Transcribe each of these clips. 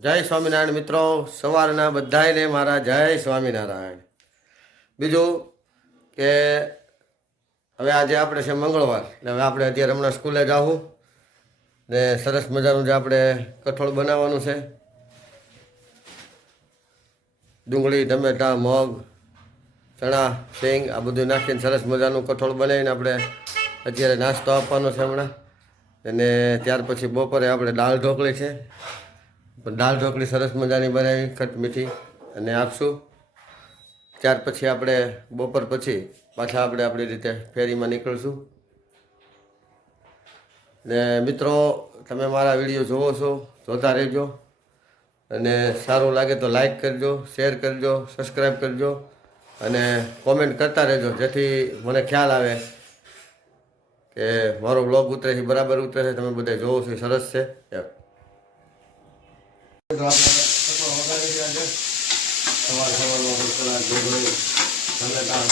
જય સ્વામિનારાયણ મિત્રો, સવારના બધાને મારા જય સ્વામિનારાયણ. બીજું કે હવે આજે આપણે છે મંગળવાર, એટલે હવે આપણે અત્યારે હમણાં સ્કૂલે જાવું ને સરસ મજાનું જે આપણે કઠોળ બનાવવાનું છે. ડુંગળી, ટમેટાં, મગ, ચણા, સિંગ આ બધું નાખીને સરસ મજાનું કઠોળ બનાવીને આપણે અત્યારે નાસ્તો આપવાનો છે હમણાં. અને ત્યાર પછી બપોરે આપણે દાળ ઢોકળી છે, દાળ ઢોકળી સરસ મજાની બનાવી ખટ મીઠી અને આપશું. ત્યાર પછી આપણે બપોર પછી પાછા આપણે આપણી રીતે ફેરીમાં નીકળશું. ને મિત્રો, તમે મારા વિડીયો જોવો છો, જોતા રહેજો અને સારું લાગે તો લાઈક કરજો, શેર કરજો, સબસ્ક્રાઈબ કરજો અને કોમેન્ટ કરતા રહેજો, જેથી મને ખ્યાલ આવે કે મારો બ્લોગ ઉતરે છે, બરાબર ઉતરે છે, તમે બધા જોવો છો, સરસ છે. તો આપણે કઠોળ વઘારી ગયા છે. સવારમાં કલાક ડુંગળી, ટમેટાં,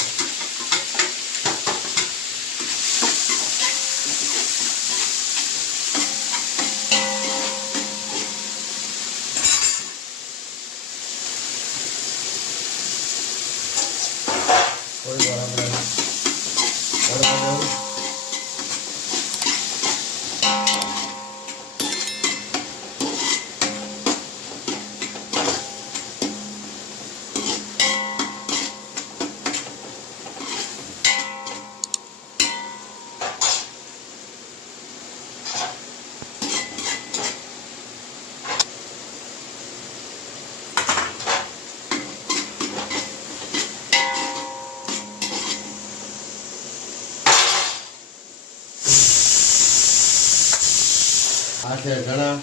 થોડી વાર આપણે હળવા દેવું. આ છે ચણા,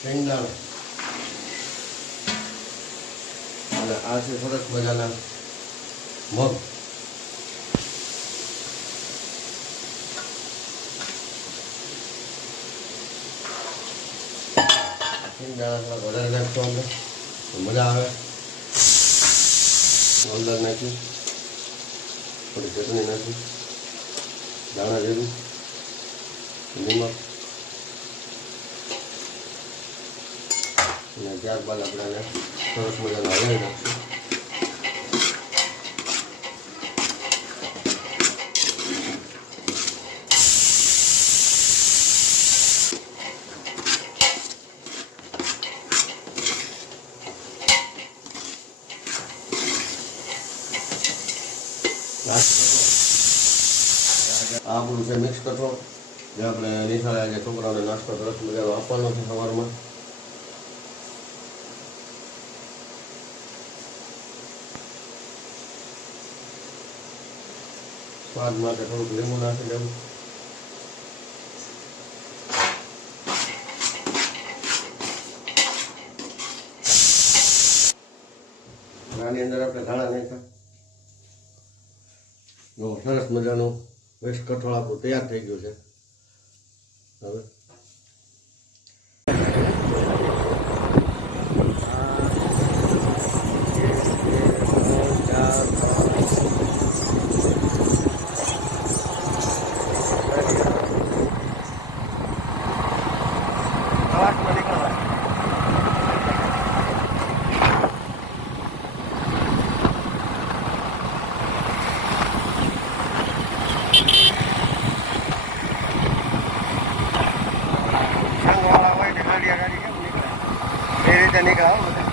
શેંગદાણા અને આ છે સરસ મજાના મગ. શેંગદાણા થોડા વધારે નાખતો અમને તો મજા આવે. હળદર નાખી, થોડી ચટણી નાખી, દાણા જેવું, નિમક અને ત્યારબાદ આપણે આને સરસ મજાનું હલાવી નાખીશું. આ આપણું છે મિક્સ કઠોળ, જે આપણે નિશાળે આજે છોકરાઓને નાસ્તો સરસ મજાનો આપવાનો છે સવારમાં. સ્વાદ માટે થોડુંક લીંબુ નાખી દેવું. આની અંદર આપણે ધાણા નાખ્યા. સરસ મજાનું મિક્સ કઠોળ આપણું તૈયાર થઈ ગયું છે. હવે એ રીતે નીકળાવો બધા.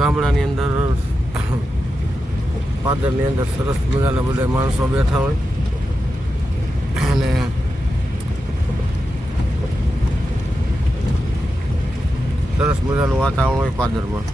ગામડાની અંદર પાદરની અંદર સરસ મજાના બધા માણસો બેઠા હોય અને સરસ મજાનું વાતાવરણ હોય પાદરમાં.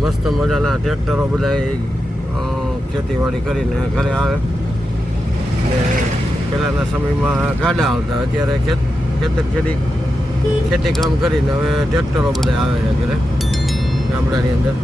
મસ્ત મજાના ટ્રેક્ટરો બધા ખેતીવાડી કરીને ઘરે આવે ને પહેલાંના સમયમાં ગાડા આવતા, અત્યારે ખેતી કામ કરીને હવે ટ્રેક્ટરો બધા આવે છે ઘરે ગામડાની અંદર.